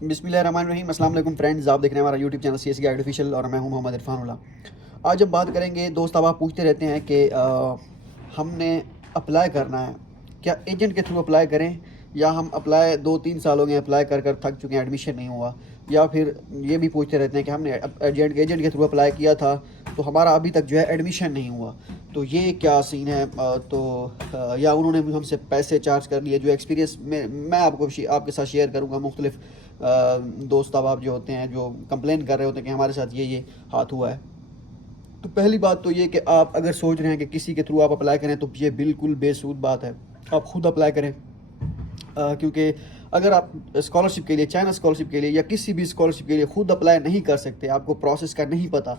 बिस्मिल्लाहिर्रहमानिर्रहीम। अस्सलाम वालेकुम फ्रेंड्स, आप देख रहे हैं हमारा YouTube channel CSC guide official और मैं हूं मोहम्मद इरफान उल्लाह। आज हम बात करेंगे, दोस्त अब आप पूछते रहते हैं कि हमने अप्लाई करना है, क्या एजेंट के थ्रू अप्लाई करें या हम अप्लाई 2-3 साल हो गए अप्लाई कर कर थक चुके हैं, एडमिशन नहीं हुआ। या फिर ये भी पूछते रहते हैं कि हमने एजेंट के थ्रू अप्लाई किया था तो हमारा अभी तक जो है एडमिशन नहीं हुआ, तो ये क्या सीन है। या उन्होंने भी हमसे पैसे चार्ज कर लिए। जो एक्सपीरियंस में मैं आपके साथ शेयर करूँगा। मुख्तलिफ दोस्त अब आप जो होते हैं जो कंप्लेन कर रहे होते हैं कि हमारे साथ ये हाथ हुआ है। तो पहली बात तो ये कि आप अगर सोच रहे हैं कि किसी के थ्रू आप अप्लाई करें तो ये बिल्कुल बेसूद बात है। आप खुद अप्लाई करें, क्योंकि अगर आप स्कॉलरशिप के लिए, चाइना स्कॉलरशिप के लिए या किसी भी स्कॉलरशिप के लिए खुद अप्लाई नहीं कर सकते, आपको प्रोसेस का नहीं पता,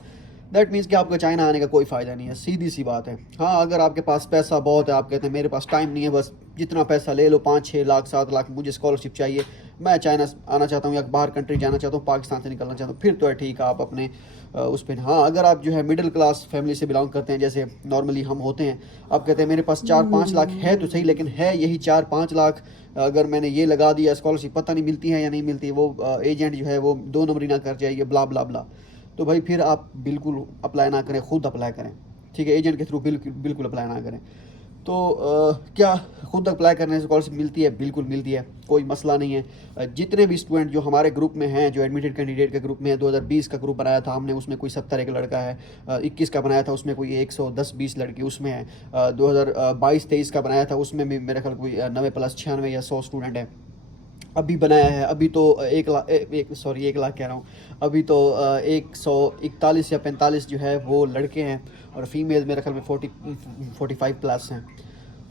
दैट मीन्स कि आपको चाइना आने का कोई फ़ायदा नहीं है। सीधी सी बात है। हाँ, अगर आपके पास पैसा बहुत है, आप कहते हैं मेरे पास टाइम नहीं है, बस जितना पैसा ले लो, 5-6 लाख 7 लाख, मुझे स्कॉलरशिप चाहिए, मैं चाइना आना चाहता हूँ या बाहर कंट्री जाना चाहता हूँ, पाकिस्तान से निकलना चाहता हूँ, फिर तो है ठीक है, आप अपने उस पर। हाँ, अगर आप जो है मिडिल क्लास फैमिली से बिलोंग करते हैं, जैसे नॉर्मली हम होते हैं, आप कहते हैं मेरे पास 4-5 लाख है तो सही, लेकिन है यही 4-5 लाख, अगर मैंने ये लगा दिया स्कॉलरशिप पता नहीं मिलती है या नहीं मिलती, वो एजेंट जो है वो 2 नंबरी ना कर जाए, ये ब्ला ब्ला ब्ला, तो भाई फिर आप बिल्कुल अप्लाई ना करें, खुद अप्लाई करें। ठीक है, एजेंट के थ्रू बिल्कुल बिल्कुल अप्लाई ना करें। तो क्या खुद अप्लाई करने से स्कॉलरशिप मिलती है? बिल्कुल मिलती है, कोई मसला नहीं है। जितने भी स्टूडेंट जो हमारे ग्रुप में हैं, जो एडमिटेड कैंडिडेट के ग्रुप में है, 2020 का ग्रुप बनाया था हमने, उसमें कोई 70 एक लड़का है। 21 का बनाया था, उसमें कोई 110-20 लड़की उसमें है। 2022-23 का बनाया था, उसमें भी मेरे ख्याल कोई 90+96 या 100 स्टूडेंट है। अभी बनाया है, अभी तो 1 लाख, 1 लाख कह रहा हूँ, अभी तो 141 या 45 जो है वो लड़के हैं, और फीमेल मेरे ख्याल में 45+ हैं।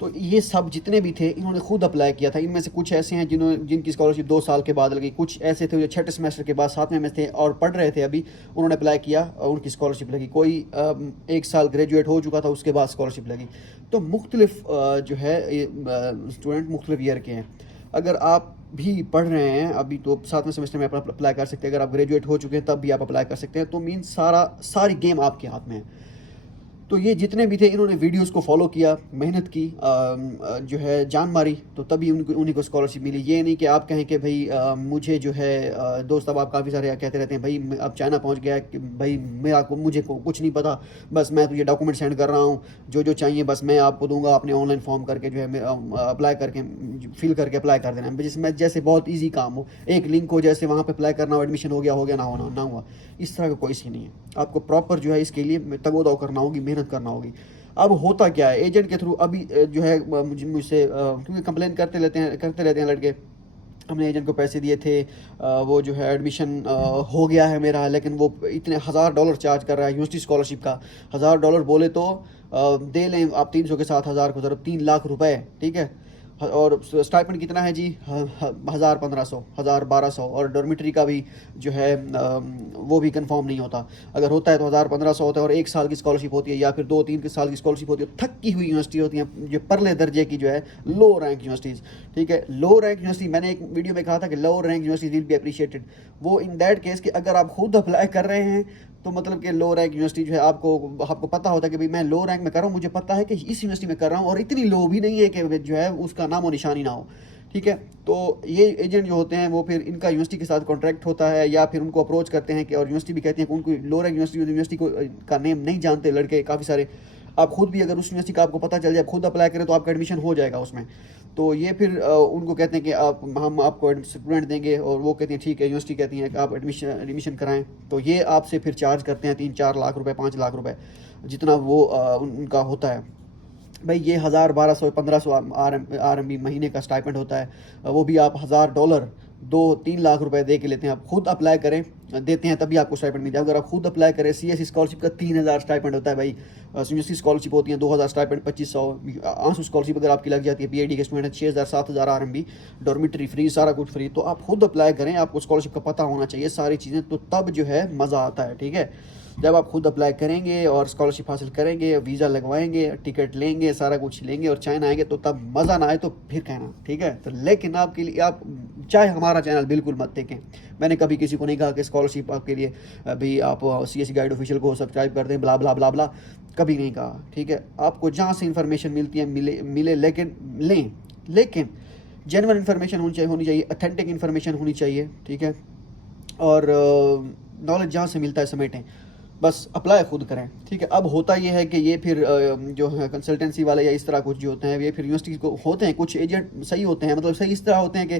तो ये सब जितने भी थे इन्होंने खुद अप्लाई किया था। इनमें से कुछ ऐसे हैं जिनकी स्कॉलरशिप 2 साल के बाद लगी, कुछ ऐसे थे जो छठे सेमेस्टर के बाद 7वें में थे और पढ़ रहे थे अभी, उन्होंने अप्लाई किया और उनकी स्कॉलरशिप लगी। कोई 1 साल ग्रेजुएट हो चुका था, उसके बाद स्कॉलरशिप लगी। तो मुख्तलिफ जो है स्टूडेंट मुख्तलिफ ईयर के हैं। अगर आप भी पढ़ रहे हैं अभी तो 7वें सेमेस्टर में आप अप्लाई कर सकते हैं। अगर आप ग्रेजुएट हो चुके हैं तब भी आप अप्लाई कर सकते हैं। तो मीन सारी गेम आपके हाथ में है। तो ये जितने भी थे इन्होंने वीडियोस को फॉलो किया, मेहनत की, जो है जान मारी, तो तभी उन्हीं को स्कॉलरशिप मिली। ये नहीं कि आप कहें कि भाई मुझे जो है दोस्त अब आप काफ़ी सारे कहते रहते हैं भाई अब चाइना पहुंच गया कि भाई मुझे कुछ नहीं पता, बस मैं तुझे डॉक्यूमेंट सेंड कर रहा हूँ, जो चाहिए बस मैं आपको दूंगा, आपने ऑनलाइन फॉर्म करके जो है अप्लाई करके फिल करके अप्लाई कर देना, जिसमें जैसे बहुत ईजी काम हो, एक लिंक हो, जैसे वहाँ पर अप्लाई करना हो, एडमिशन हो गया ना हुआ। इस तरह का कोई सी नहीं है। आपको प्रॉपर जो है इसके लिए तगोदाव करना होगी, मेहनत करना होगी। अब होता क्या है एजेंट के थ्रू, अभी जो है मुझसे क्योंकि कंप्लेन करते रहते हैं लड़के, हमने एजेंट को पैसे दिए थे, वो जो है एडमिशन हो गया है मेरा, लेकिन वो इतने $1000 चार्ज कर रहा है यूनिवर्सिटी स्कॉलरशिप का। $1000 बोले तो दे लें आप 300 के साथ 1000 को ज़रूर 3 लाख रुपए, ठीक है। और स्टाइपेंड कितना है जी? 1000-1500, 1000-1200, और डॉर्मिटरी का भी जो है वो भी कंफर्म नहीं होता। अगर होता है तो 1000-1500 होता है, और 1 साल की स्कॉलरशिप होती है या फिर 2-3 साल की स्कॉलरशिप होती है। थकी हुई यूनिवर्सिटी होती हैं जो परले दर्जे की जो है लो रैंक यूनिवर्सिटीज़, ठीक है। लो रैंक यूनिवर्सिटी, मैंने एक वीडियो में कहा था कि लो rank university will be appreciated. वो इन दैट केस कि अगर आप खुद अप्लाई कर रहे हैं तो मतलब कि लो रैंक यूनिवर्सिटी जो है आपको पता होता है कि भाई मैं लो रैंक में कर रहा हूँ, मुझे पता है कि इस यूनिवर्सिटी में कर रहा हूँ, और इतनी लो भी नहीं है कि जो है उसका नामो निशानी ना हो, ठीक है। तो ये एजेंट जो होते हैं वो फिर इनका यूनिवर्सिटी के साथ कॉन्ट्रैक्ट होता है, या फिर उनको अप्रोच करते हैं कि, और यूनिवर्सिटी भी कहती है कि उनको लो रैंक यूनिवर्सिटी को का नेम नहीं जानते लड़के काफ़ी सारे। आप खुद भी अगर उस यूनिवर्सिटी का आपको पता चल जाए, खुद अप्लाई करें तो आपका एडमिशन हो जाएगा उसमें। तो ये फिर उनको कहते हैं कि हम आपको स्टूडेंट देंगे, और वो कहते हैं ठीक है, यूनिवर्सिटी कहती है कि आप एडमिशन कराएं। तो ये आपसे फिर चार्ज करते हैं 3-4 लाख रुपए, 5 लाख रुपए, जितना वो उनका होता है। भाई ये 1000-1200-1500 RMB महीने का स्टाइपेंड होता है। वो भी आप $1000 2-3 लाख रुपए दे के लेते हैं। आप खुद अप्लाई करें, देते हैं तभी आपको स्टाइपेंड मिलता है। अगर आप खुद अप्लाई करें, CSE स्कॉलरशिप का 3000 स्टाइपेंड होता है भाई। यूनिवर्सिटी स्कॉलरशिप होती है 2000 स्टाइपेंड, 2500। आंसू स्कॉलरशिप अगर आपकी लग जाती है, PhD के स्टूडेंट है, 6000-7000 RMB, डॉर्मिटरी फ्री, सारा कुछ फ्री। तो आप खुद अप्लाई करें, आपको स्कॉलरशिप का पता होना चाहिए सारी चीज़ें, तो तब जो है मज़ा आता है, ठीक है। जब आप खुद अप्लाई करेंगे और स्कॉलरशिप हासिल करेंगे, वीज़ा लगवाएंगे, टिकट लेंगे, सारा कुछ लेंगे और चाइना आएंगे, तो तब मज़ा ना आए तो फिर कहना, ठीक है। तो लेकिन आपके लिए, आप चाहे हमारा चैनल बिल्कुल मत देखें, मैंने कभी किसी को नहीं कहा कि स्कॉलरशिप आपके लिए भाई आप CSE गाइड ऑफिशियल को सब्सक्राइब कर दें, ब्ला ब्ला ब्ला ब्ला, कभी नहीं कहा, ठीक है। आपको जहाँ से इंफॉर्मेशन मिलती है मिले, लेकिन लें, लेकिन जेन्युइन इन्फॉर्मेशन होनी चाहिए, ऑथेंटिक इन्फॉर्मेशन होनी चाहिए, ठीक है। और नॉलेज जहाँ से मिलता है समेटें, बस अप्लाई खुद करें, ठीक है। अब होता ये है कि ये फिर जो है कंसल्टेंसी वाले या इस तरह कुछ जो होते हैं, ये फिर यूनिवर्सिटी को होते हैं, कुछ एजेंट सही होते हैं, मतलब सही इस तरह होते हैं कि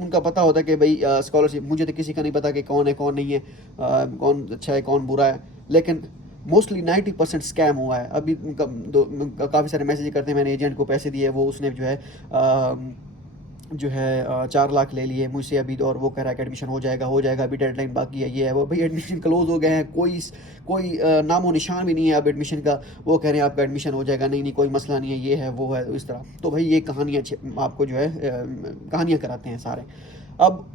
उनका पता होता है कि भाई स्कॉलरशिप, मुझे तो किसी का नहीं पता कि कौन है कौन नहीं है, कौन अच्छा है कौन बुरा है, लेकिन मोस्टली 90% स्कैम हुआ है। अभी काफ़ी सारे मैसेज करते हैं, मैंने एजेंट को पैसे दिए, वो उसने जो है 4 लाख ले लिए मुझसे अभी, और वो कह रहा है कि एडमिशन हो जाएगा अभी डेडलाइन बाकी है, ये है वो। भाई एडमिशन क्लोज हो गए हैं, कोई नामो निशान भी नहीं है अब एडमिशन का, वो कह रहे हैं आपका एडमिशन हो जाएगा, नहीं कोई मसला नहीं है, ये है वो है, इस तरह। तो भाई ये कहानियाँ आपको जो है कहानियाँ कराते हैं सारे। अब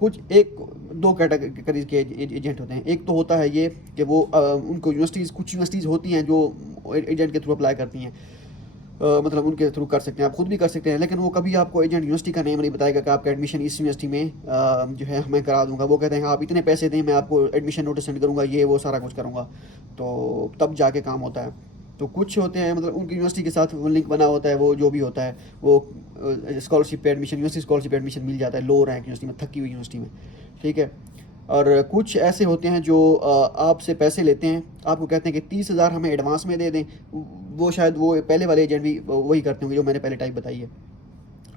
कुछ एक दो कैटेगरी के एजेंट होते हैं। एक तो होता है ये कि वो उनको कुछ यूनिवर्सिटीज़ होती हैं जो एजेंट के थ्रू अप्लाई करती हैं, मतलब उनके थ्रू कर सकते हैं, आप खुद भी कर सकते हैं, लेकिन वो कभी आपको एजेंट यूनिवर्सिटी का नेम नहीं बताएगा कि आपका एडमिशन इस यूनिवर्सिटी में जो है मैं करा दूंगा। वो कहते हैं आप इतने पैसे दें, मैं आपको एडमिशन नोटिस सेंड करूँगा, ये वो सारा कुछ करूँगा, तो तब जाके काम होता है। तो कुछ होते हैं मतलब उनकी यूनिवर्सिटी के साथ वो लिंक बना होता है, वो जो भी होता है वो स्कॉलरशिप पे एडमिशन, यूनिवर्सिटी स्कॉलरशिप एडमिशन मिल जाता है लो रैंक यूनिवर्सिटी में, थकी हुई यूनिवर्सिटी में, ठीक है। और कुछ ऐसे होते हैं जो आपसे पैसे लेते हैं, आपको कहते हैं कि 30,000 हमें एडवांस में दे दें। वो शायद वो पहले वाले एजेंट भी वही करते होंगे जो मैंने पहले टाइप बताई है।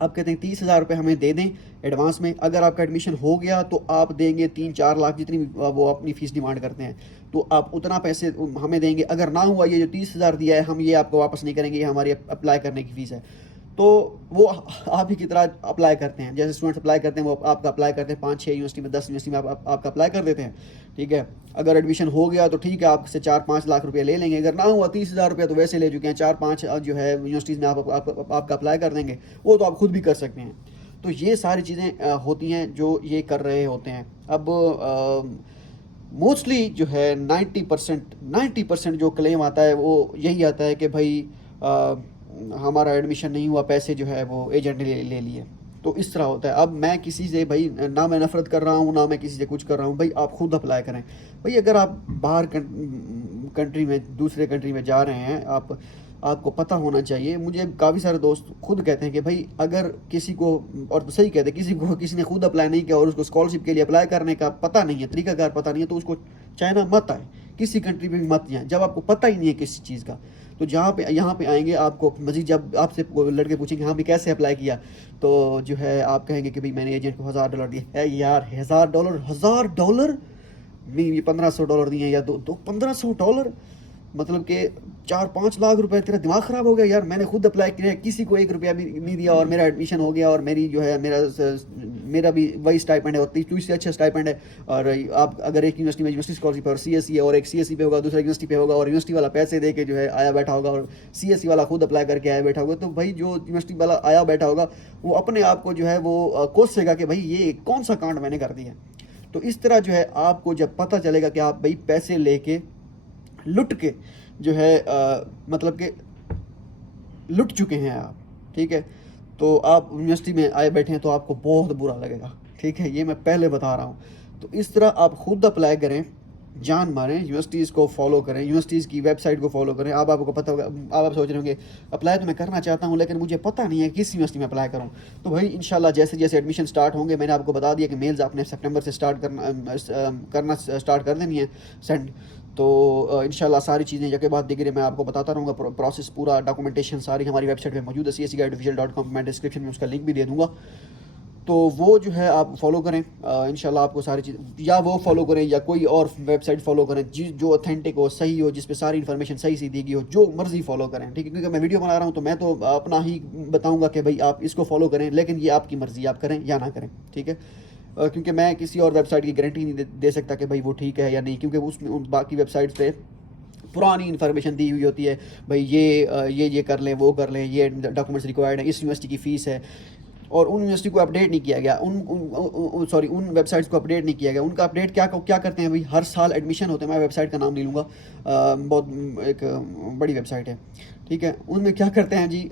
आप कहते हैं 30,000 रुपये हमें दे दें एडवांस में, अगर आपका एडमिशन हो गया तो आप देंगे 3-4 लाख जितनी वो अपनी फ़ीस डिमांड करते हैं, तो आप उतना पैसे हमें देंगे। अगर ना हुआ, ये जो 30,000 दिया है हम ये आपको वापस नहीं करेंगे, ये हमारी अप्लाई करने की फ़ीस है। तो वो आप ही की तरह अप्लाई करते हैं, जैसे स्टूडेंट्स अप्लाई करते हैं, वो आपका अप्लाई करते हैं 5-6 यूनिवर्सिटी में, 10 यूनिवर्सिटी में आपका अप्लाई कर देते हैं, ठीक है। अगर एडमिशन हो गया तो ठीक है, आपसे 4-5 लाख रुपये ले लेंगे। अगर ना हुआ 30,000 रुपये तो वैसे ले चुके हैं, 4-5 जो है यूनिवर्सिटीज़ में आपका अप्लाई कर देंगे, वो तो आप खुद भी कर सकते हैं। तो ये सारी चीज़ें होती हैं जो ये कर रहे होते हैं। अब मोस्टली जो है 90% जो क्लेम आता है वो यही आता है कि भाई हमारा एडमिशन नहीं हुआ, पैसे जो है वो एजेंट ने ले लिए। तो इस तरह होता है। अब मैं किसी से भाई ना मैं नफ़रत कर रहा हूँ, ना मैं किसी से कुछ कर रहा हूँ, भाई आप खुद अप्लाई करें। भाई अगर आप बाहर कंट्री में, दूसरे कंट्री में जा रहे हैं, आपको पता होना चाहिए। मुझे काफ़ी सारे दोस्त खुद कहते हैं कि भाई अगर किसी को, और सही कहते हैं, किसी ने खुद अप्लाई नहीं किया और उसको स्कॉलरशिप के लिए अप्लाई करने का पता नहीं है, तरीकाकार पता नहीं है, तो उसको चाइना मत आए, किसी कंट्री में भी मत जाएं जब आपको पता ही नहीं है किसी चीज़ का। तो यहाँ पे आएंगे आपको मज़ीद, जब आपसे लड़के पूछेंगे हाँ भी कैसे अप्लाई किया, तो जो है आप कहेंगे कि भाई मैंने एजेंट को $1,000 दिए। है यार, $1,000 नहीं, ये $1,500 दिए, या दो $1,500, मतलब कि 4-5 लाख रुपए। तेरा दिमाग ख़राब हो गया यार। मैंने खुद अप्लाई किया, किसी को 1 रुपया भी नहीं दिया और मेरा एडमिशन हो गया, और मेरी जो है मेरा भी वही स्टाइपेंड है, और इससे अच्छा स्टाइपेंड है। और आप अगर एक यूनिवर्सिटी में यूनिवर्सिटी स्कॉलरशिप और CSE है, और एक CSE पे होगा, दूसरा यूनिवर्सिटी पे होगा, और यूनिवर्सिटी वाला पैसे दे के जो है आया बैठा होगा, और CSE वाला खुद अप्लाई करके आया बैठा होगा, तो भाई जो यूनिवर्सिटी वाला आया बैठा होगा वो अपने आप को जो है वो कोसेगा कि भाई ये कौन सा कांड मैंने कर दिया। तो इस तरह जो है आपको जब पता चलेगा कि आप भाई पैसे लेके लुट के जो है मतलब कि लुट चुके हैं आप, ठीक है, तो आप यूनिवर्सिटी में आए बैठे हैं तो आपको बहुत बुरा लगेगा, ठीक है, ये मैं पहले बता रहा हूँ। तो इस तरह आप खुद अप्लाई करें, जान मारें, यूनिवर्सिटीज़ को फॉलो करें, यूनिवर्सिटीज़ की वेबसाइट को फॉलो करें। आपको पता होगा, आप सोच रहे होंगे अप्लाई तो मैं करना चाहता हूँ लेकिन मुझे पता नहीं है किस यूनिवर्सिटी में अप्लाई करूँ। तो भाई इंशाल्लाह जैसे जैसे एडमिशन स्टार्ट होंगे, मैंने आपको बता दिया कि मेल्स आपने सितंबर से करना स्टार्ट कर देनी है सेंड। तो इंशाल्लाह सारी चीज़ें जगह बात दिखे मैं आपको बताता रहूँगा। प्रोसेस पूरा, डॉक्यूमेंटेशन सारी हमारी वेबसाइट पे मौजूद है, csguideofficial.com। मैं डिस्क्रिप्शन में उसका लिंक भी दे दूँगा, तो वो जो है आप फॉलो करें। इंशाल्लाह आपको सारी चीज़, या वो फॉलो करें या कोई और वेबसाइट फॉलो करें जो ऑथेंटिक हो, सही हो, जिस पे सारी इन्फॉर्मेशन सही सी दी गई हो, जो मर्ज़ी फॉलो करें, ठीक है। क्योंकि मैं वीडियो बना रहा हूँ तो मैं तो अपना ही बताऊँगा कि भाई आप इसको फॉलो करें, लेकिन ये आपकी मर्ज़ी, आप करें या ना करें, ठीक है। क्योंकि मैं किसी और वेबसाइट की गारंटी नहीं दे सकता कि भाई वो ठीक है या नहीं, क्योंकि उसमें बाकी वेबसाइट्स पे पुरानी इन्फॉर्मेशन दी हुई होती है, भाई ये कर लें, वो कर लें, ये डॉक्यूमेंट्स रिक्वायर्ड है, इस यूनिवर्सिटी की फ़ीस है, और उन यूनिवर्सिटी को अपडेट नहीं किया गया, उन वेबसाइट्स को अपडेट नहीं किया गया। उनका अपडेट क्या करते हैं भाई, हर साल एडमिशन होते हैं, मैं वेबसाइट का नाम नहीं लूँगा, बहुत एक बड़ी वेबसाइट है, ठीक है। उनमें क्या करते हैं जी,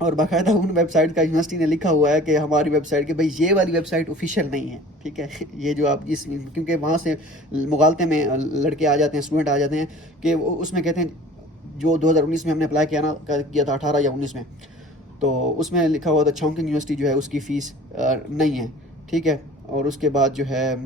और बाकायदा उन वेबसाइट का यूनिवर्सिटी ने लिखा हुआ है कि हमारी वेबसाइट के भाई ये वाली वेबसाइट ऑफिशियल नहीं है, ठीक है। ये जो आप जिस, क्योंकि वहाँ से मुगालते में लड़के आ जाते हैं, स्टूडेंट आ जाते हैं कि उसमें कहते हैं जो 2019 में हमने अप्लाई किया था 18 या 19 में, तो उसमें लिखा हुआ था चोंगकिंग यूनिवर्सिटी जो है उसकी फ़ीस नहीं है, ठीक है। और उसके बाद जो है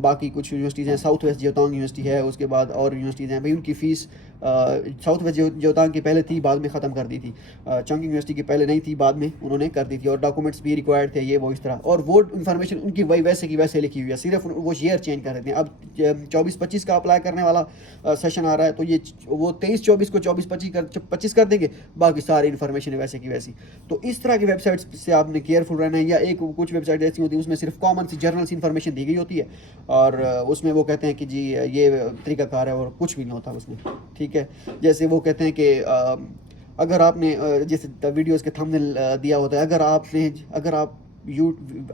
बाकी कुछ यूनिवर्सिटीज़ हैं, साउथ वेस्ट जियोतांग यूनिवर्सिटी है, उसके बाद और यूनिवर्सिटीज़ हैं भाई, उनकी फ़ीस साउथ वेस्ट जियोतांग की पहले थी, बाद में ख़त्म कर दी थी। चोंगकिंग यूनिवर्सिटी की पहले नहीं थी, बाद में उन्होंने कर दी थी, और डॉक्यूमेंट्स भी रिक्वायर्ड थे ये वो इस तरह, और वो इन्फॉर्मेशन उनकी वही वैसे की वैसे लिखी हुई है, सिर्फ वो ईयर चेंज कर देते हैं। अब 24-25 का अप्लाई करने वाला सेशन आ रहा है, तो ये वो 23-24 को 24-25 कर देंगे, बाकी सारी इन्फॉर्मेशन वैसे की वैसी। तो इस तरह की वेबसाइट्स से आपने केयरफुल रहना है। या एक कुछ वेबसाइट ऐसी होती है उसमें सिर्फ कॉमन सी जर्नल सी इन्फॉर्मेशन दी गई होती है, और उसमें वो कहते हैं कि जी ये तरीकाकार है, और कुछ भी नहीं होता उसमें, ठीक है। जैसे वो कहते हैं कि अगर आपने जैसे वीडियोस के थंबनेल दिया होता है, अगर आप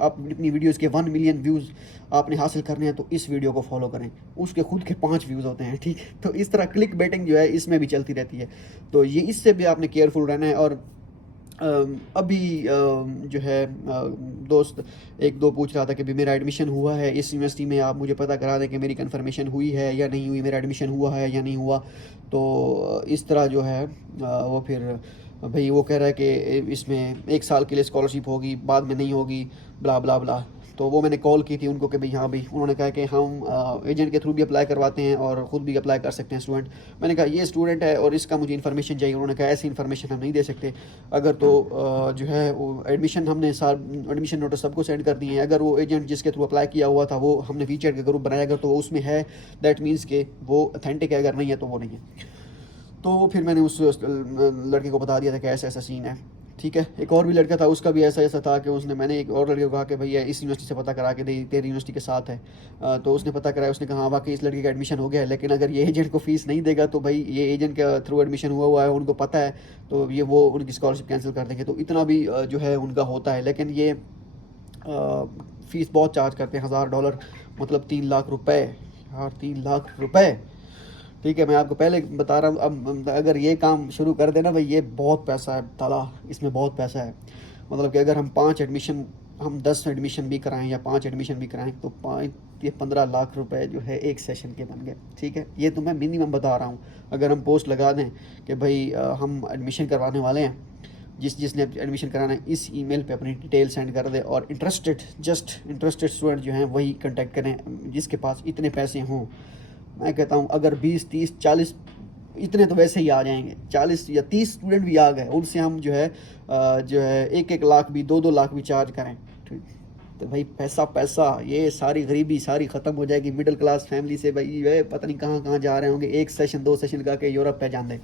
अपनी वीडियोस के 1 मिलियन व्यूज़ आपने हासिल करने हैं तो इस वीडियो को फॉलो करें, उसके खुद के 5 व्यूज़ होते हैं, ठीक है। तो इस तरह क्लिक बेटिंग जो है इसमें भी चलती रहती है, तो ये इससे भी आपने केयरफुल रहना है। और अभी जो है दोस्त एक दो पूछ रहा था कि भी मेरा एडमिशन हुआ है इस यूनिवर्सिटी में, आप मुझे पता करा दें कि मेरी कन्फर्मेशन हुई है या नहीं हुई, मेरा एडमिशन हुआ है या नहीं हुआ। तो इस तरह जो है वो फिर भाई वो कह रहा है कि इसमें 1 साल के लिए स्कॉलरशिप होगी, बाद में नहीं होगी, ब्ला ब्ला ब्ला। तो वो मैंने कॉल की थी उनको कि भाई हाँ भाई, उन्होंने कहा कि हम एजेंट के थ्रू भी अप्लाई करवाते हैं और ख़ुद भी अप्लाई कर सकते हैं स्टूडेंट। मैंने कहा ये स्टूडेंट है और इसका मुझे इन्फॉर्मेशन चाहिए। उन्होंने कहा ऐसी इन्फॉर्मेशन हम नहीं दे सकते। अगर तो जो है वो एडमिशन हमने एडमिशन नोटिस सबको सेंड कर दिए हैं। अगर वो एजेंट जिसके थ्रू अप्लाई किया हुआ था वो हमने वीचैट का ग्रुप बनाया, अगर तो वो उसमें है दैट मीन्स के वो अथेंटिक है, अगर नहीं है तो वो नहीं है। तो फिर मैंने उस लड़के को बता दिया था कि ऐसा ऐसा सीन है, ठीक है। एक और भी लड़का था, उसका भी ऐसा ऐसा था कि मैंने एक और लड़के को कहा कि भैया इस यूनिवर्सिटी से पता करा के दे, तेरी यूनिवर्सिटी के साथ है। तो उसने पता कराया, उसने कहा हाँ वाकई इस लड़के का एडमिशन हो गया है, लेकिन अगर ये एजेंट को फ़ीस नहीं देगा तो भाई ये एजेंट के थ्रू एडमिशन हुआ है, उनको पता है, तो ये वो उनकी स्कॉलरशिप कैंसिल कर देंगे। तो इतना भी जो है उनका होता है, लेकिन ये फ़ीस बहुत चार्ज करते हैं, $1000, मतलब 3 लाख रुपए यार, 3 लाख रुपए, ठीक है। मैं आपको पहले बता रहा हूँ, अब अगर ये काम शुरू कर देना भाई, ये बहुत पैसा है ताला, इसमें बहुत पैसा है। मतलब कि अगर हम 10 एडमिशन भी कराएं या 5 एडमिशन भी कराएं तो 15 लाख रुपए जो है एक सेशन के बन गए, ठीक है। ये तो मैं मिनिमम बता रहा हूँ। अगर हम पोस्ट लगा दें कि भाई हम एडमिशन करवाने वाले हैं, जिसने एडमिशन कराना है इस ईमेल पे अपनी डिटेल सेंड कर दे, और इंटरेस्टेड स्टूडेंट जो हैं वही कांटेक्ट करें जिसके पास इतने पैसे हों। मैं कहता हूँ अगर 20, 30, 40 इतने तो वैसे ही आ जाएंगे, 40 या 30 स्टूडेंट भी आ गए, उनसे हम जो है 1-1 लाख भी 2-2 लाख भी चार्ज करें, ठीक। तो भाई पैसा ये सारी गरीबी सारी ख़त्म हो जाएगी। मिडिल क्लास फैमिली से भाई वे पता नहीं कहाँ कहाँ जा रहे होंगे, 1 सेशन 2 सेशन का के यूरोप पे जाने,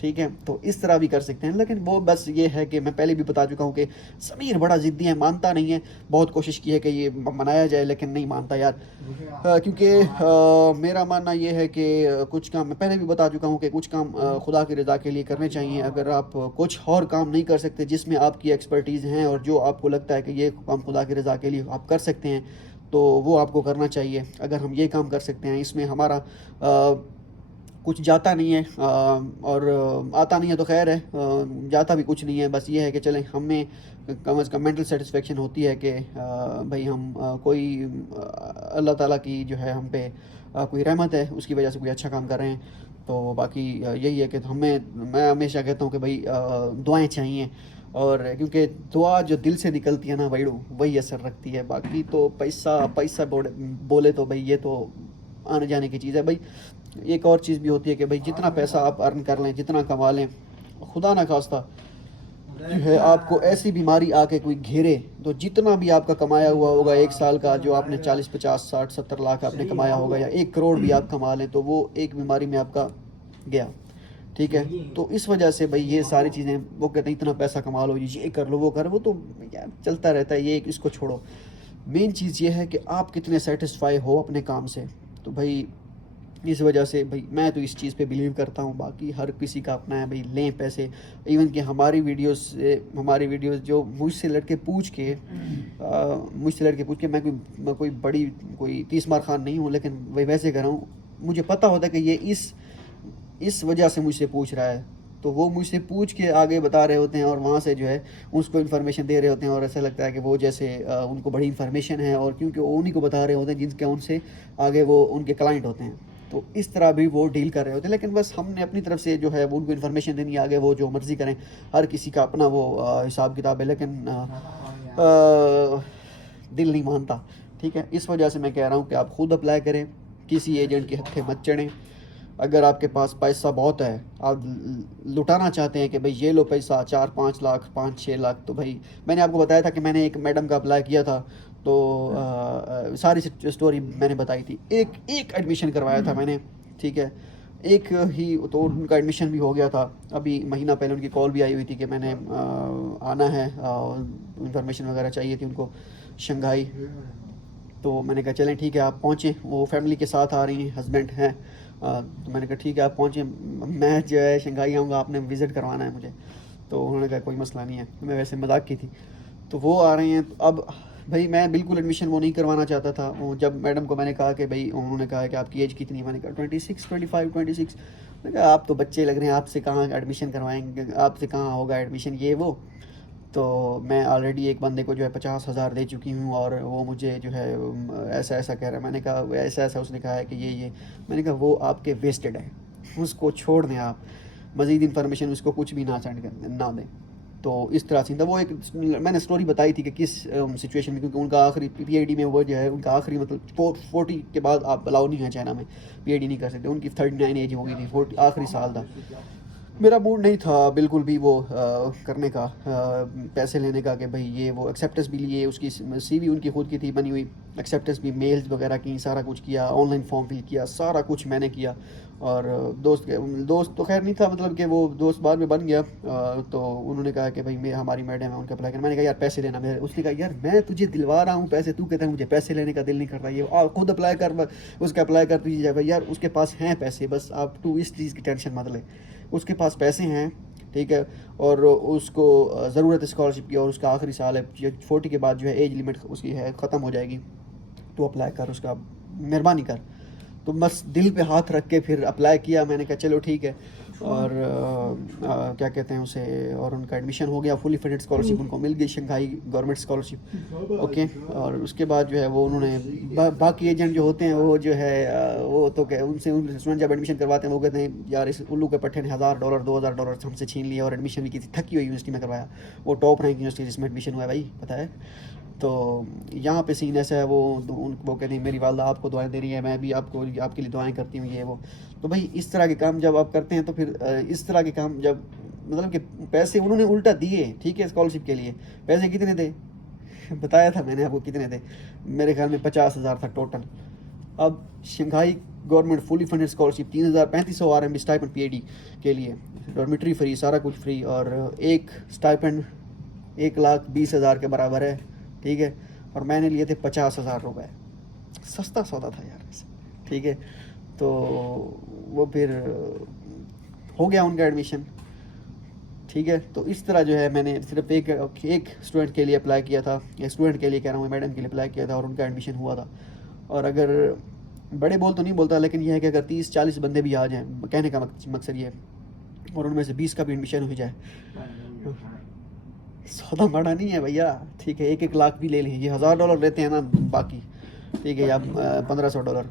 ठीक है। तो इस तरह भी कर सकते हैं, लेकिन वो बस ये है कि मैं पहले भी बता चुका हूँ कि समीर बड़ा ज़िद्दी है, मानता नहीं है। बहुत कोशिश की है कि ये मनाया जाए लेकिन नहीं मानता यार। क्योंकि मेरा मानना ये है कि कुछ काम, मैं पहले भी बता चुका हूँ कि कुछ काम खुदा की रज़ा के लिए करने चाहिए। अगर आप कुछ और काम नहीं कर सकते जिसमें आपकी एक्सपर्टीज़ हैं और जो आपको लगता है कि ये काम खुदा की रज़ा के लिए आप कर सकते हैं, तो वो आपको करना चाहिए। अगर हम ये काम कर सकते हैं, इसमें हमारा कुछ जाता नहीं है और आता नहीं है तो खैर है, जाता भी कुछ नहीं है। बस ये है कि चलें, हमें कम अज़ कम मेंटल सेटिस्फेक्शन होती है कि भाई हम कोई अल्लाह ताला की जो है हम पे कोई रहमत है, उसकी वजह से कोई अच्छा काम कर रहे हैं। तो बाकी यही है कि मैं हमेशा कहता हूँ कि भाई दुआएं चाहिए, और क्योंकि दुआ जो दिल से निकलती है ना भाई, वही असर रखती है। बाकी तो पैसा बोले तो भाई ये तो आने जाने की चीज़ है भाई। एक और चीज़ भी होती है कि भाई जितना पैसा आप अर्न कर लें, जितना कमा लें, खुदा ना खास्ता जो है आपको ऐसी बीमारी आके कोई घेरे, तो जितना भी आपका कमाया हुआ होगा 1 साल का, जो आपने 40, 50, 60, 70 लाख आपने कमाया होगा, या 1 करोड़ भी आप कमा लें, तो वो एक बीमारी में आपका गया, ठीक है। तो इस वजह से भाई ये सारी चीज़ें, वो कहते हैं इतना पैसा कमा लो, ये कर लो वो कर, वो तो यार चलता रहता है, ये इसको छोड़ो। मेन चीज़ ये है कि आप कितने सेटिस्फाई हो अपने काम से। तो भाई इस वजह से भाई मैं तो इस चीज़ पे बिलीव करता हूँ। बाकी हर किसी का अपना है भाई, लें पैसे। इवन कि हमारी वीडियोस जो मुझसे लड़के पूछ के मैं कोई बड़ी कोई 30 मार खान नहीं हूँ, लेकिन वही वैसे कर रहा हूँ। मुझे पता होता है कि ये इस वजह से मुझसे पूछ रहा है, तो वो मुझसे पूछ के आगे बता रहे होते हैं, और वहाँ से जो है उसको इन्फॉर्मेशन दे रहे होते हैं, और ऐसा लगता है कि वो जैसे उनको बड़ी इन्फॉर्मेशन है, और क्योंकि वो उन्हीं को बता रहे होते हैं जिनके उनसे आगे वो उनके क्लाइंट होते हैं। तो इस तरह भी वो डील कर रहे होते हैं। लेकिन बस हमने अपनी तरफ से जो है वो उनको इन्फॉर्मेशन देनी है, आगे वो जो मर्ज़ी करें, हर किसी का अपना वो हिसाब किताब है। लेकिन दिल नहीं मानता, ठीक है। इस वजह से मैं कह रहा हूँ कि आप ख़ुद अप्लाई करें, किसी एजेंट के हत्थे मत चढ़ें। अगर आपके पास पैसा बहुत है, आप लुटाना चाहते हैं कि भाई ये लो पैसा 4-5 लाख 5-6 लाख, तो भाई मैंने आपको बताया था कि मैंने एक मैडम का अप्लाई किया था, तो सारी स्टोरी मैंने बताई थी। एक एडमिशन करवाया था मैंने, ठीक है, एक ही, तो उनका एडमिशन भी हो गया था। अभी महीना पहले उनकी कॉल भी आई हुई थी कि मैंने आना है, इंफॉर्मेशन वगैरह चाहिए थी उनको, शंघाई। तो मैंने कहा चलें ठीक है आप पहुँचें, वो फैमिली के साथ आ रही हैं, हस्बैंड हैं। तो मैंने कहा ठीक है आप पहुँचें, मैं जो है शंघाई आऊँगा, आपने विज़िट करवाना है मुझे। तो उन्होंने कहा कोई मसला नहीं है, मैं वैसे मजाक की थी। तो वो आ रहे हैं, तो अब भाई मैं बिल्कुल एडमिशन वो नहीं करवाना चाहता था। वो जब मैडम को मैंने कहा कि भाई, उन्होंने कहा कि आपकी एज कितनी है, मैंने कहा 26 25 26। मैंने कहा आप तो बच्चे लग रहे हैं, आपसे कहाँ एडमिशन करवाएंगे, आपसे कहाँ होगा एडमिशन ये वो। तो मैं ऑलरेडी एक बंदे को जो है 50,000 दे चुकी हूँ, और वो मुझे जो है ऐसा ऐसा कह रहा है। मैंने कहा ऐसा ऐसा, उसने कहा है कि ये मैंने कहा वो आपके वेस्टेड है, उसको छोड़ दें आप, मज़ीद इन्फॉर्मेशन उसको कुछ भी ना सेंड कर ना दें। तो इस तरह से था वो। एक मैंने स्टोरी बताई थी कि किस सिचुएशन में, क्योंकि उनका आखिरी पीआईडी में वो जो है उनका आखिरी मतलब 40 के बाद आप अलाउ नहीं है चाइना में, पीआईडी नहीं कर सकते। उनकी 39 एज हो गई थी, 40 आखिरी साल था। मेरा मूड नहीं था बिल्कुल भी वो करने का, पैसे लेने का, कि भाई ये वो। एक्सेप्टेंस भी लिए, उसकी सीवी उनकी खुद की थी बनी हुई, एक्सेप्टेंस भी, मेल्स वगैरह की, सारा कुछ किया, ऑनलाइन फॉर्म फिल किया, सारा कुछ मैंने किया। और दोस्त तो खैर नहीं था, मतलब कि वो दोस्त बाद में बन गया। तो उन्होंने कहा कि भाई मैं, हमारी मैडम है, उनका अप्लाई करना। मैंने कहा यार पैसे देना मेरे। उसने कहा यार मैं तुझे दिलवा रहा हूँ पैसे, तू कहता है मुझे पैसे लेने का दिल नहीं करता, ये खुद अप्लाई कर, उसका अप्लाई कर दीजिए। भाई यार उसके पास हैं पैसे, बस आप तू इस चीज़ की टेंशन मत ले, उसके पास पैसे हैं, ठीक है। और उसको ज़रूरत है स्कॉलरशिप की, और उसका आखिरी साल है, 40 के बाद जो है एज लिमिट उसकी है, ख़त्म हो जाएगी। तो अप्लाई कर, उसका मेहरबानी कर। तो बस दिल पे हाथ रख के फिर अप्लाई किया। मैंने कहा चलो ठीक है, और क्या कहते हैं उसे, और उनका एडमिशन हो गया, फुली फंडेड स्कॉलरशिप उनको मिल गई, शंघाई गवर्नमेंट स्कॉलरशिप, ओके। और उसके बाद जो है वो उन्होंने बाकी एजेंट जो होते हैं वो जो है वो तो उनसे स्टूडेंट जब एडमिशन करवाते हैं वो कहते हैं यार इस उल्लू के पट्टे ने $1,000 $2,000 हमसे छीन लिया, और एडमिशन भी की थी, ठगी हुई यूनिवर्सिटी में करवाया, वो टॉप रैंक यूनिवर्सिटी जिसमें एडमिशन हुआ है भाई, पता है। तो यहाँ पे सीन ऐसा है, वो कहते हैं मेरी वालदा आपको दुआएं दे रही है, मैं भी आपको आपके लिए दुआएं करती हूँ, ये वो। तो भाई इस तरह के काम जब आप करते हैं, तो फिर इस तरह के काम जब, मतलब कि पैसे उन्होंने उल्टा दिए, ठीक है, स्कॉलरशिप के लिए पैसे कितने थे बताया था मैंने आपको कितने थे, मेरे ख्याल में 50,000 था टोटल। अब Shanghai government fully funded scholarship 3,3500 RMB stipend PAD के लिए, डॉर्मेट्री फ्री, सारा कुछ फ्री, और एक स्टाइपेंड 1,20,000 के बराबर है, ठीक है। और मैंने लिए थे 50,000 रुपये, सस्ता सौदा था यार, ठीक है। तो वो फिर हो गया उनका एडमिशन, ठीक है। तो इस तरह जो है मैंने सिर्फ एक स्टूडेंट के लिए अप्लाई किया था, एक स्टूडेंट के लिए कह रहा हूँ, मैडम के लिए अप्लाई किया था, और उनका एडमिशन हुआ था। और अगर बड़े बोल तो नहीं बोलता, लेकिन यह है कि अगर 30-40 बंदे भी आ जाएँ, कहने का मकसद ये है, और उनमें से 20 का भी एडमिशन हो जाए, सौदा बड़ा नहीं है भैया, ठीक है। 1-1 लाख भी ले लें, ये $1,000 लेते हैं ना बाकी, ठीक है, या $1,500।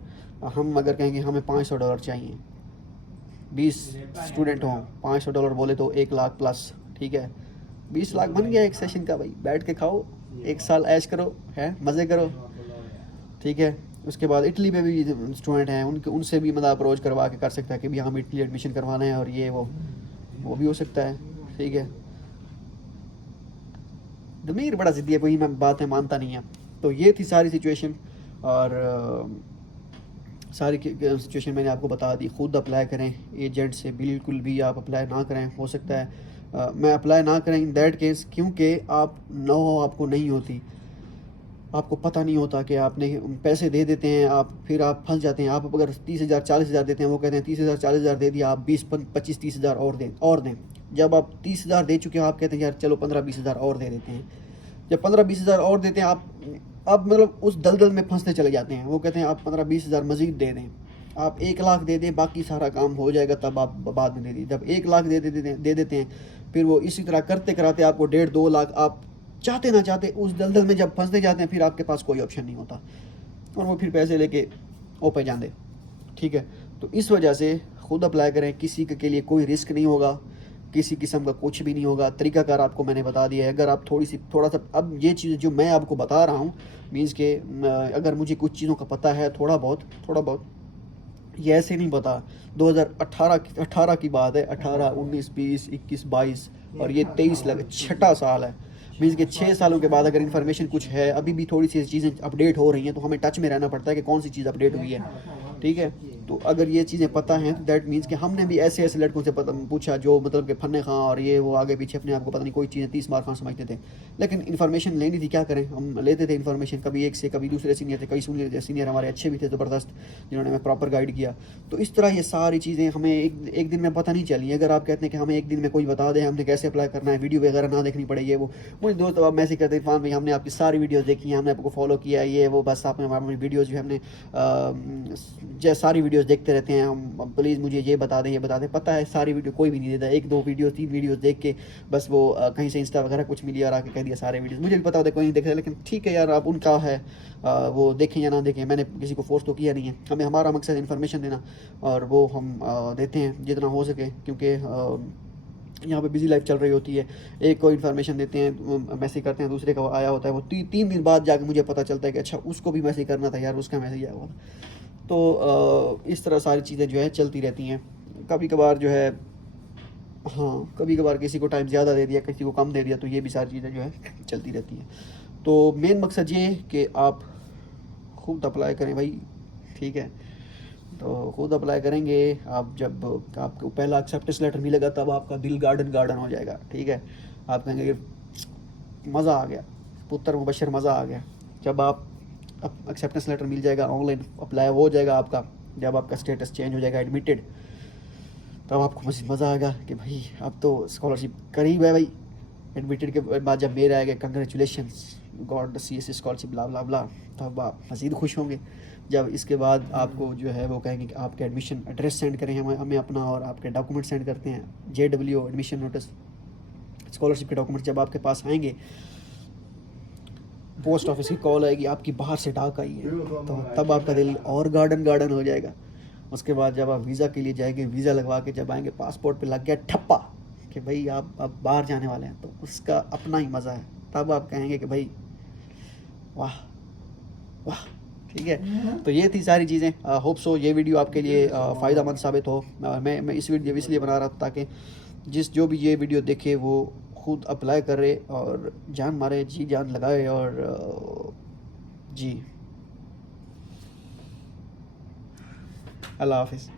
हम अगर कहेंगे हमें $500 चाहिए, 20 स्टूडेंट हों, $500 बोले तो 1 लाख प्लस, ठीक है, 20 लाख बन गया एक सेशन का भाई। बैठ के खाओ, 1 साल ऐश करो, है मज़े करो, ठीक है। उसके बाद इटली में भी स्टूडेंट हैं, उनसे भी मतलब अप्रोच करवा के कर सकता है कि भी हम इटली एडमिशन करवाना है, और ये वो भी हो सकता है, ठीक है। ज़मीर बड़ा ज़िद्दी है, वही मैं बातें मानता नहीं है। तो ये थी सारी सिचुएशन, और सारी सिचुएशन मैंने आपको बता दी। ख़ुद अप्लाई करें, एजेंट से बिल्कुल भी आप अप्लाई ना करें। हो सकता है मैं अप्लाई ना करें इन दैट केस, क्योंकि आपको नहीं होती, आपको पता नहीं होता कि आपने पैसे दे देते हैं आप, फिर आप फंस जाते हैं। आप अगर 30,000 40,000 देते हैं, वो कहते हैं 30,000 40,000 दे दिया, आप 20-25 30,000 और दें। जब आप 30,000 दे चुके हैं, आप कहते हैं यार चलो 15-20,000 और दे देते हैं। जब 15-20,000 और देते हैं, आप मतलब उस दलदल में फंसते चले जाते हैं। वो कहते हैं आप 15-20,000 मज़ीद दे दें, आप 1 लाख दे दें, बाकी सारा काम हो जाएगा, तब आप बाद में दे दीजिए। जब 1 लाख दे देते हैं, फिर वो इसी तरह करते कराते आपको 1.5-2 लाख, आप चाहते ना चाहते उस दलदल में जब फंसते जाते हैं, फिर आपके पास कोई ऑप्शन नहीं होता, और वो फिर पैसे लेके ओ पे जाते, ठीक है। तो इस वजह से खुद अप्लाई करें, किसी के लिए कोई रिस्क नहीं होगा, किसी किस्म का कुछ भी नहीं होगा। तरीकाकार आपको मैंने बता दिया है। अगर आप थोड़ा सा अब ये चीज़ जो मैं आपको बता रहा हूँ मीन्स के अगर मुझे कुछ चीज़ों का पता है थोड़ा बहुत, ये ऐसे नहीं पता। 2018 की बात है, 18, 19, 20, 21, 22 और ये 23 लग छठा साल है। मीन्स के 6 सालों के बाद अगर इन्फॉर्मेशन कुछ है, अभी भी थोड़ी सी चीज़ें अपडेट हो रही हैं, तो हमें टच में रहना पड़ता है कि कौन सी चीज़ अपडेट हुई है, ठीक है। तो अगर ये चीज़ें पता हैं तो दैट मीन्स कि हमने भी ऐसे ऐसे लड़कों से पूछा जो मतलब कि फन्ने खां और ये वो आगे पीछे अपने आप को पता नहीं कोई चीज़ें 30 बार खां समझते थे, लेकिन इन्फॉर्मेशन लेनी थी, क्या करें, हम लेते थे इन्फॉर्मेशन कभी एक से कभी दूसरे सीनियर थे, कई सीनियर हमारे अच्छे भी थे ज़बरदस्त, जिन्होंने हमें प्रॉपर गाइड किया। तो इस तरह ये सारी चीज़ें हमें एक दिन में पता नहीं चली। अगर आप कहते हैं कि हमें एक दिन में कोई बता दे हमने कैसे अप्लाई करना है, वीडियो वगैरह ना देखनी पड़ेगी, वो मुझे दोस्त अब मैसेज करते इरफान भाई हमने आपकी सारी वीडियोस देखी हैं, हमने आपको फॉलो किया है, ये वो, बस आपने हमारी वीडियोस जो हमने सारी वीडियोस देखते रहते हैं, हम प्लीज़ मुझे ये बता दें। पता है सारी वीडियो कोई भी नहीं देता, 1 2 वीडियो 3 वीडियोस देख के बस वो कहीं से इंस्टा वगैरह कुछ मिली और आके कह दिया सारे वीडियोस। मुझे भी पता होता है कोई नहीं देख रहा, लेकिन ठीक है यार, आप उनका है, वो देखें या ना देखें, मैंने किसी को फोर्स तो किया नहीं है। हमें हमारा मकसद इन्फॉर्मेशन देना और वो हम देते हैं जितना हो सके, क्योंकि यहाँ पे बिजी लाइफ चल रही होती है। एक को इन्फॉर्मेशन देते हैं, मैसेज करते हैं, दूसरे का आया होता है, वो 3 दिन बाद जाके मुझे पता चलता है कि अच्छा उसको भी मैसेज करना था यार, उसका मैसेज आया हुआ था। तो इस तरह सारी चीज़ें जो है चलती रहती हैं। कभी कभार जो है, हाँ, कभी कभार किसी को टाइम ज़्यादा दे दिया, किसी को कम दे दिया, तो ये भी सारी चीज़ें जो है चलती रहती हैं। तो मेन मकसद ये है कि आप खुद अप्लाई करें भाई, ठीक है। तो खुद अप्लाई करेंगे आप, जब आपको पहला एक्सेप्टेंस लेटर मिलेगा तब आपका दिल गार्डन हो जाएगा, ठीक है। आप कहेंगे कि मज़ा आ गया, पुत्र मुबशर मज़ा आ गया। जब आप एक्सेप्टेंस लेटर मिल जाएगा, ऑनलाइन अप्लाई हो जाएगा आपका, जब आपका स्टेटस चेंज हो जाएगा एडमिटेड, तब आपको मज़ा आएगा कि भाई अब तो स्कॉलरशिप करीब है भाई। एडमिटेड के बाद जब मेल आएगा कंग्रेचुलेशंस गॉड CSC स्कॉलरशिप ब्ला ब्ला ब्ला, तब आप मज़ीद खुश होंगे। जब इसके बाद आपको जो है वो कहेंगे कि आपके एडमिशन एड्रेस सेंड करें हमें अपना, और आपके डॉक्यूमेंट सेंड करते हैं, JW एडमिशन नोटिस, स्कॉलरशिप के डॉक्यूमेंट जब आपके पास आएंगे, पोस्ट ऑफिस की कॉल आएगी आपकी, बाहर से डाक आई है, तो तब आपका दिल और गार्डन हो जाएगा। उसके बाद जब आप वीज़ा के लिए जाएंगे, वीज़ा लगवा के जब आएंगे, पासपोर्ट पे लग गया ठप्पा कि भाई आप अब बाहर जाने वाले हैं, तो उसका अपना ही मज़ा है। तब आप कहेंगे कि भाई वाह वाह, ठीक है। तो ये थी सारी चीज़ें। होप सो ये वीडियो आपके लिए फ़ायदेमंद साबित हो। मैं इस वीडियो इसलिए बना रहा था ताकि जो भी ये वीडियो देखे वो खुद अप्लाई करे और जान मारे, जी जान लगाए, और जी, अल्लाह हाफिज़।